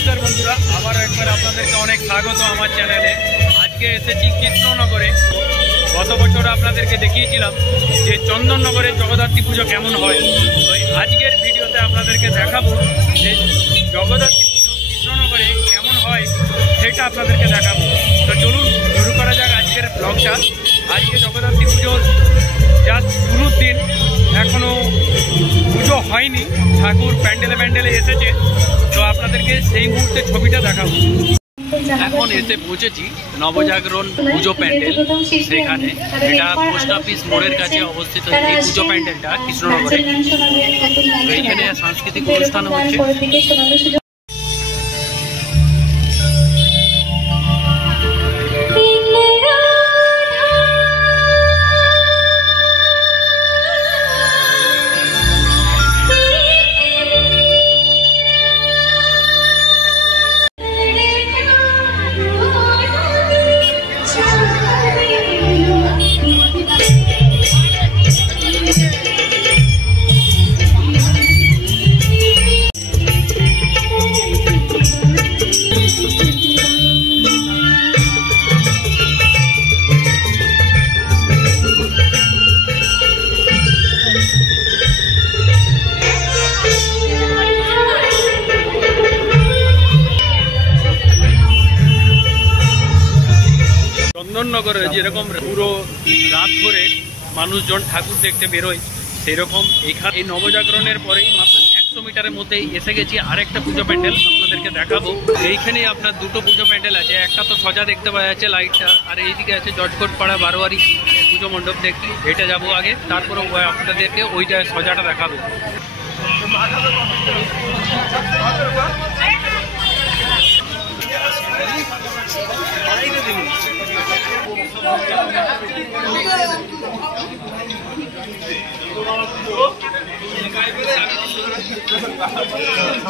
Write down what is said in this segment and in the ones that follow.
নমস্কার বন্ধুরা, আবার একবার আপনাদেরকে অনেক স্বাগত আমার চ্যানেলে। আজকে এসেছি কৃষ্ণনগরে। গত বছর আপনাদেরকে দেখিয়েছিলাম যে চন্দননগরে জগদ্ধাত্রী পুজো কেমন হয়। তো আজকের ভিডিওতে আপনাদেরকে দেখাবো যে জগদ্ধাত্রী পুজো কৃষ্ণনগরে কেমন হয় সেটা আপনাদেরকে দেখাবো। তো চলুন শুরু করা যাক আজকের ব্লগটা। আজকে জগদ্ধাত্রী পুজোর জাস্ট শুরুর দিন, এখনও পুজো হয়নি, ঠাকুর প্যান্ডেলে এসেছে। তো আপনাদেরকে সেই মুহূর্তে ছবিটা দেখাবো। এখন এসে পৌঁছেছি নবজাগরণ পুজো প্যান্ডেল, সেখানে এটা পোস্ট অফিস মোড়ের কাছে অবস্থিত এই পুজো প্যান্ডেলটা কৃষ্ণনগরে। এইখানে সাংস্কৃতিক অনুষ্ঠান হচ্ছে। চন্দননগরে যেরকম পুরো রাত ধরে মানুষজন ঠাকুর দেখতে বেরোয়, সেরকম এখানে এই নবজাগরণের পরেই মাত্র 100 মিটারের মধ্যেই এসে গেছি আরেকটা পুজো প্যান্ডেল আপনাদেরকে দেখাবো। এইখানেই আপনার দুটো পুজো প্যান্ডেল আছে। একটা তো সজা দেখতে পাওয়া যাচ্ছে লাইটটা, আর এইদিকে আছে জজকোট পাড়া বারোয়ারি পুজো মণ্ডপ দেখতে। এটা যাবো আগে, তারপরে আপনাদেরকে ওইটা সজাটা দেখাবো।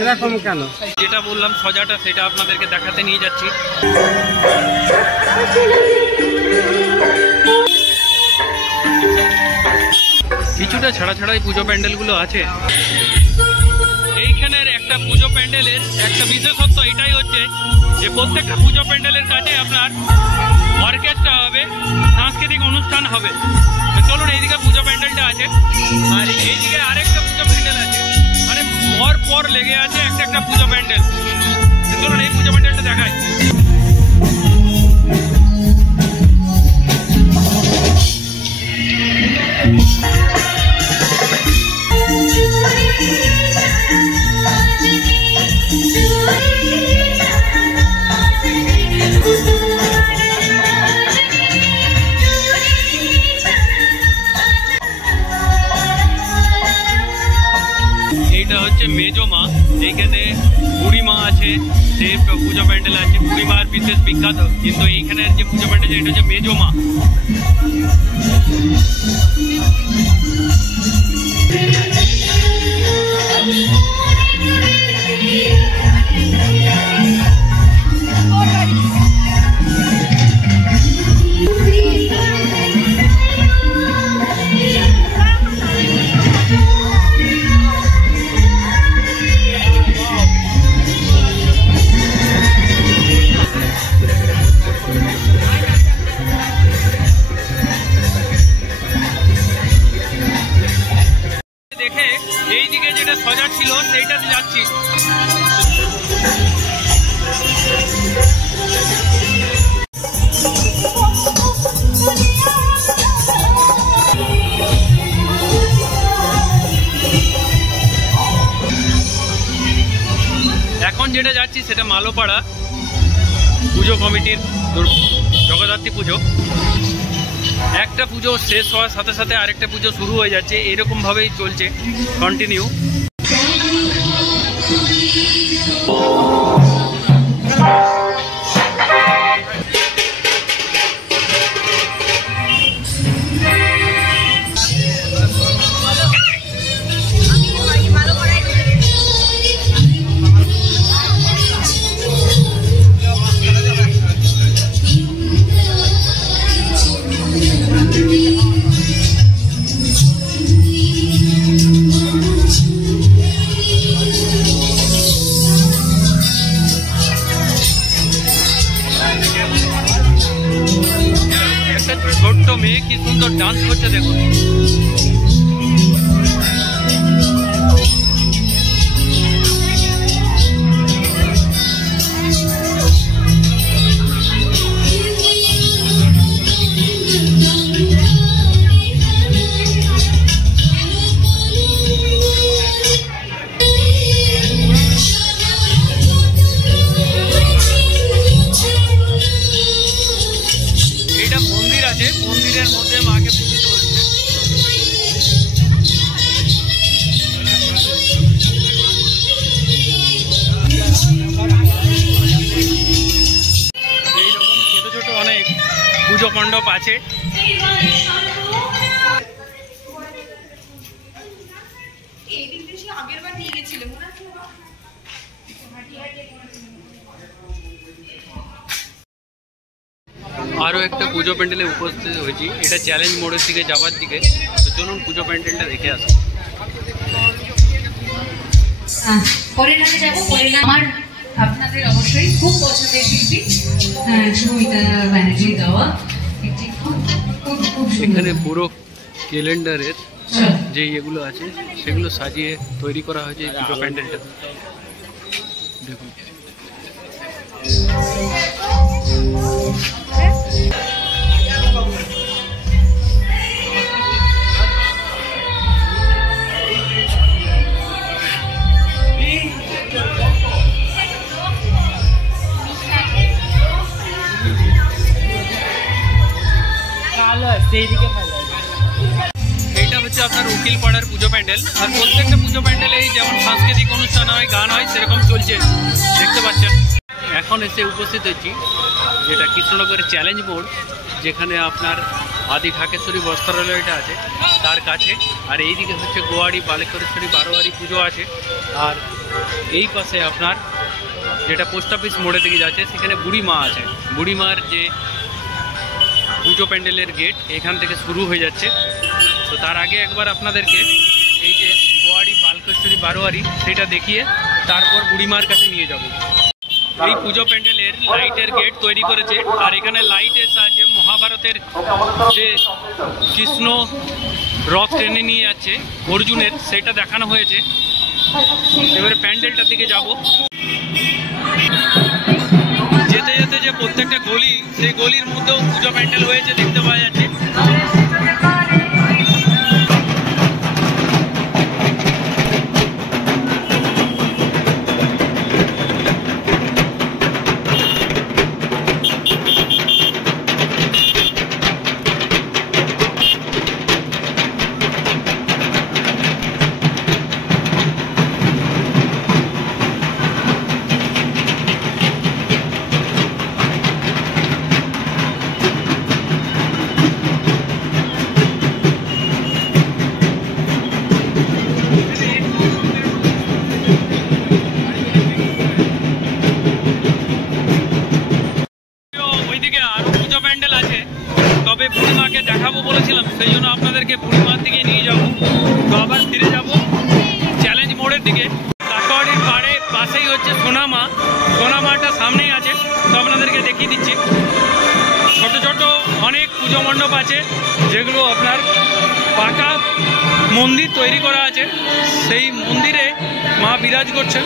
এরকম কেন? যেটা বললাম সজাটা, সেটা আপনাদেরকে দেখাতে নিয়ে যাচ্ছি। কিছুটা ছাড়াই পুজো প্যান্ডেলগুলো আছে। এইখানের একটা পুজো প্যান্ডেলের একটা বিশেষত্ব এটাই হচ্ছে যে প্রত্যেকটা পুজো প্যান্ডেলের কাছে আপনার অর্কেস্ট্রা হবে, সাংস্কৃতিক অনুষ্ঠান হবে। তো চলুন, এইদিকে পুজো প্যান্ডেলটা আছে, আর এইদিকে আরেকটা পুজো প্যান্ডেল আছে। মানে পর লেগে আছে একটা পুজো প্যান্ডেল। চলুন এই পুজো প্যান্ডেলটা দেখাই। এইটা হচ্ছে মেজো মা। এইখানে বুড়ি মা আছে, সেই পুজো প্যান্ডেল আছে। বুড়ি মার বিশেষ বিখ্যাত, কিন্তু এইখানের যে পুজো প্যান্ডেল এটা হচ্ছে মেজো মা। দেখে এইদিকে যেটা সজা ছিল সেইটাতে যাচ্ছি। এখন যেটা যাচ্ছি সেটা মালোপাড়া পুজো কমিটির জগদ্ধাত্রী পুজো। একটা পুজো শেষ হওয়ার সাথে সাথে আরেকটা পুজো শুরু হয়ে যাচ্ছে, এরকম ভাবেই চলছে কন্টিনিউ। মেয়ে কি সুন্দর ডান্স করছে দেখুন। মন্দিরের মধ্যে মাকে পূজিত হচ্ছে। এইরকম ছোট ছোট অনেক পুজো মণ্ডপ আছে। আরও একটা পুজো প্যান্ডেলে উপস্থিত হয়েছি, এটা চ্যালেঞ্জ মোড়ের দিকে যাওয়ার দিকে। তো চলুন পুজো প্যান্ডেলটা দেখে আসি। আমার আপনাদের অবশ্যই খুব পছন্দের শিল্পী সুমিতা ব্যানার্জি গাওয়া একটি খুব এখানে পুরো ক্যালেন্ডারের যে এগুলো আছে সেগুলো সাজিয়ে তৈরি করা হয়েছে এই পুজো প্যান্ডেলটা। দেখুন এইটা হচ্ছে আপনার উকিল পাড়ার পুজো প্যান্ডেল। আর প্রত্যেকটা পুজো প্যান্ডেলেই যেমন সাংস্কৃতিক অনুষ্ঠান হয়, গান হয়, সেরকম চলছে দেখতে পাচ্ছেন। এখন এসে উপস্থিত হচ্ছি যেটা কৃষ্ণনগরের চ্যালেঞ্জ মোড়, যেখানে আপনার আদি ঢাকেশ্বরী বস্ত্রালয়টা আছে তার কাছে। আর এইদিকে হচ্ছে গোয়াড়ি বালেশ্বরেশ্বরী বারোয়ারি পুজো আছে। আর এই পাশে আপনার যেটা পোস্ট অফিস মোড়ের দিকে যাচ্ছে সেখানে বুড়িমা আছে। বুড়িমার যে পুজো প্যান্ডেলের গেট এখান থেকে শুরু হয়ে যাচ্ছে। তো তার আগে একবার আপনাদেরকে এই যে গোয়াড়ি বালকেশ্বরী বারোয়ারি সেটা দেখিয়ে তারপর বুড়িমার কাছে নিয়ে যাব। এই পুজো প্যান্ডেলের লাইটের গেট তৈরি করেছে। আর এখানে লাইটের সাহায্যে মহাভারতের যে কৃষ্ণ রথ টেনে নিয়ে যাচ্ছে অর্জুনের, সেটা দেখানো হয়েছে। এবারে প্যান্ডেলটার দিকে যাব। যেতে যেতে যে প্রত্যেকটা গলি, সেই গলির মধ্যেও পুজো প্যান্ডেল হয়েছে দেখতে পাওয়া যাচ্ছে। তবে বুড়িমাকে দেখাবো বলেছিলাম, সেই জন্য আপনাদেরকে বুড়িমার দিকে নিয়ে যাব। তো আবার ফিরে যাব চ্যালেঞ্জ মোড়ের দিকে। কাটোয়ারির পাড়ে পাশেই হচ্ছে সোনামা। সোনামাটা সামনেই আছে, তো আপনাদেরকে দেখিয়ে দিচ্ছি। ছোট ছোট অনেক পুজো মণ্ডপ আছে, যেগুলো আপনার পাকা মন্দির তৈরি করা আছে। সেই মন্দিরে মা বিরাজ করছেন।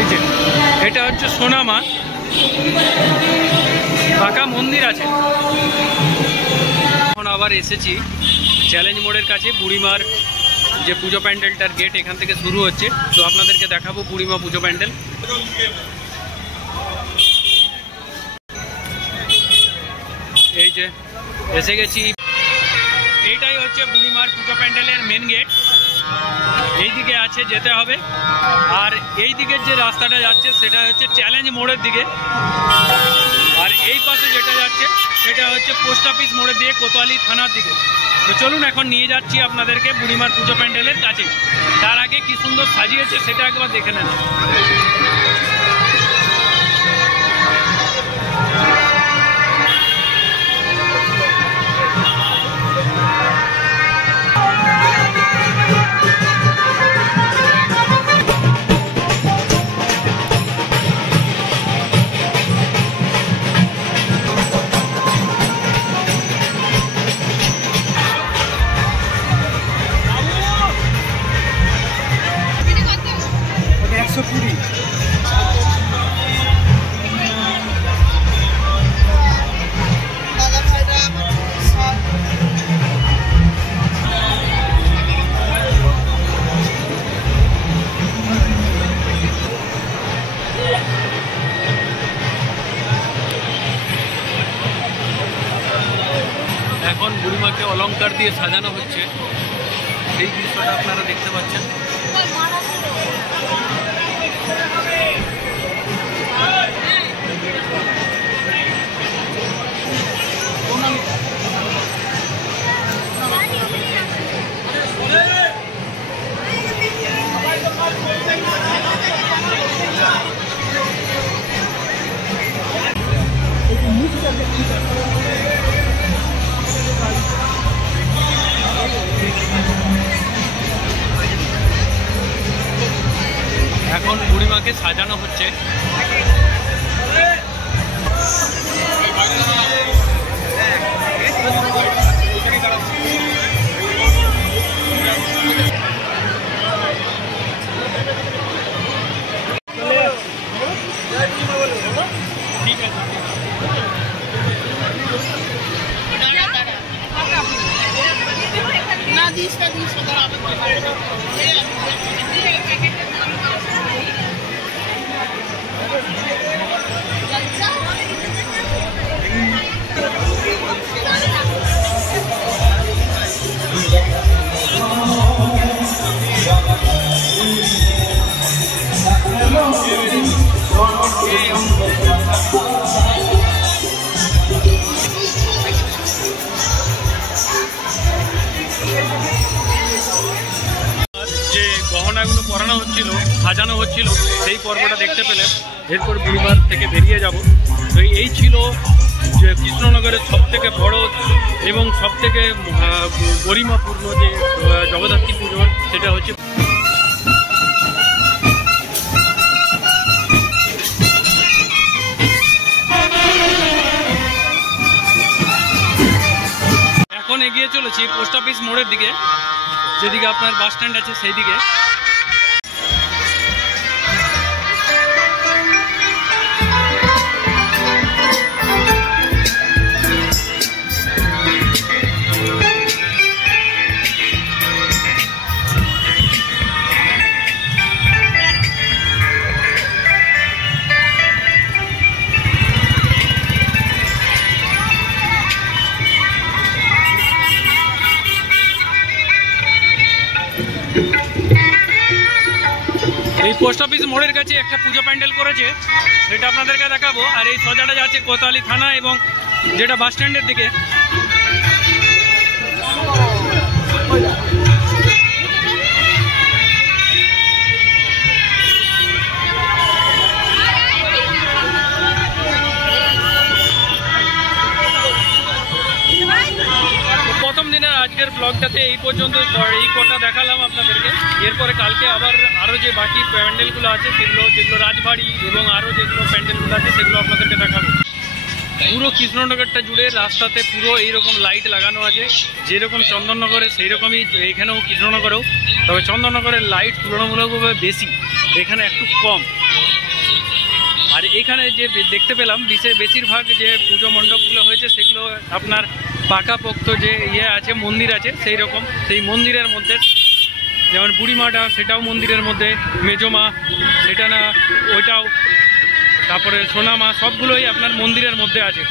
এই যে এটা হচ্ছে সোনামা, পাকা মন্দির আছে। এখন আবার এসেছি চ্যালেঞ্জ মোড়ের কাছে। বুড়িমার যে পুজো প্যান্ডেলটার গেট এখান থেকে শুরু হচ্ছে। তো আপনাদেরকে দেখাবো বুড়িমা পুজো প্যান্ডেল। এই যে এসে গেছি, এইটাই হচ্ছে বুড়িমার পুজো প্যান্ডেলের মেন গেট। এই দিকে আছে যেতে হবে। আর এই দিকের যে রাস্তাটা যাচ্ছে সেটা হচ্ছে চ্যালেঞ্জ মোড়ের দিকে। আর এই পাশে যেটা যাচ্ছে সেটা হচ্ছে পোস্ট অফিস মোড়ের দিকে, কোতোয়ালি থানার দিকে। তো চলুন এখন নিয়ে যাচ্ছি আপনাদেরকে বুড়িমার পুজো প্যান্ডেলের কাছে। তার আগে কি সুন্দর সাজিয়েছে সেটা একবার দেখে নেন। এখন বুড়িমাকে অলংকার দিয়ে সাজানো হচ্ছে, সেই দৃশ্যটা আপনারা দেখতে পাচ্ছেন। এখন বুড়িমাকে সাজানো হচ্ছে। ঠিক আছে, না দিস যে গহনাগুলো পরানো হচ্ছিল, সাজানো হচ্ছিল, সেই পর্বটা দেখতে পেলেন। এরপর বুড়িমার থেকে বেরিয়ে যাব। তো এই ছিল যে কৃষ্ণনগরের সবথেকে বড় এবং সবথেকে গরিমাপূর্ণ যে জগদ্ধাত্রী পুজো, সেটা হচ্ছে এখন এগিয়ে চলেছি পোস্ট অফিস মোড়ের দিকে, যেদিকে আপনার বাস স্ট্যান্ড আছে সেই দিকে। এই পোস্ট অফিস মোড়ের কাছে একটা পুজো প্যান্ডেল করেছে, সেটা আপনাদেরকে দেখাবো। আর এই সোজাটা যাচ্ছে কোতোয়ালি থানা এবং যেটা বাস স্ট্যান্ডের দিকে। প্রথম দিনের আজকের ব্লগটাতে এই পর্যন্ত, এই কটা দেখালাম আপনাদেরকে। এরপরে কালকে আবার আরও যে বাকি প্যান্ডেলগুলো আছে সেগুলো, যেগুলো রাজবাড়ি এবং আরও যেগুলো প্যান্ডেলগুলো আছে সেগুলো আপনাদেরকে দেখাবো। পুরো কৃষ্ণনগরটা জুড়ে রাস্তাতে পুরো এইরকম লাইট লাগানো আছে, যেরকম চন্দননগরে সেই রকমই এখানেও কৃষ্ণনগরেও। তবে চন্দননগরের লাইট তুলনামূলকভাবে বেশি, এখানে একটু কম। আর এখানে যে দেখতে পেলাম বেশিরভাগ যে পুজো মণ্ডপগুলো হয়েছে সেগুলো আপনার পাকাপোক্ত যে আছে, মন্দির আছে সেই রকম। সেই মন্দিরের মধ্যে যেমন বুড়িমাটা, সেটাও মন্দিরের মধ্যে, মেজমা সেটা না ওইটাও, তারপরে সোনামা, সবগুলোই আপনার মন্দিরের মধ্যে আছে।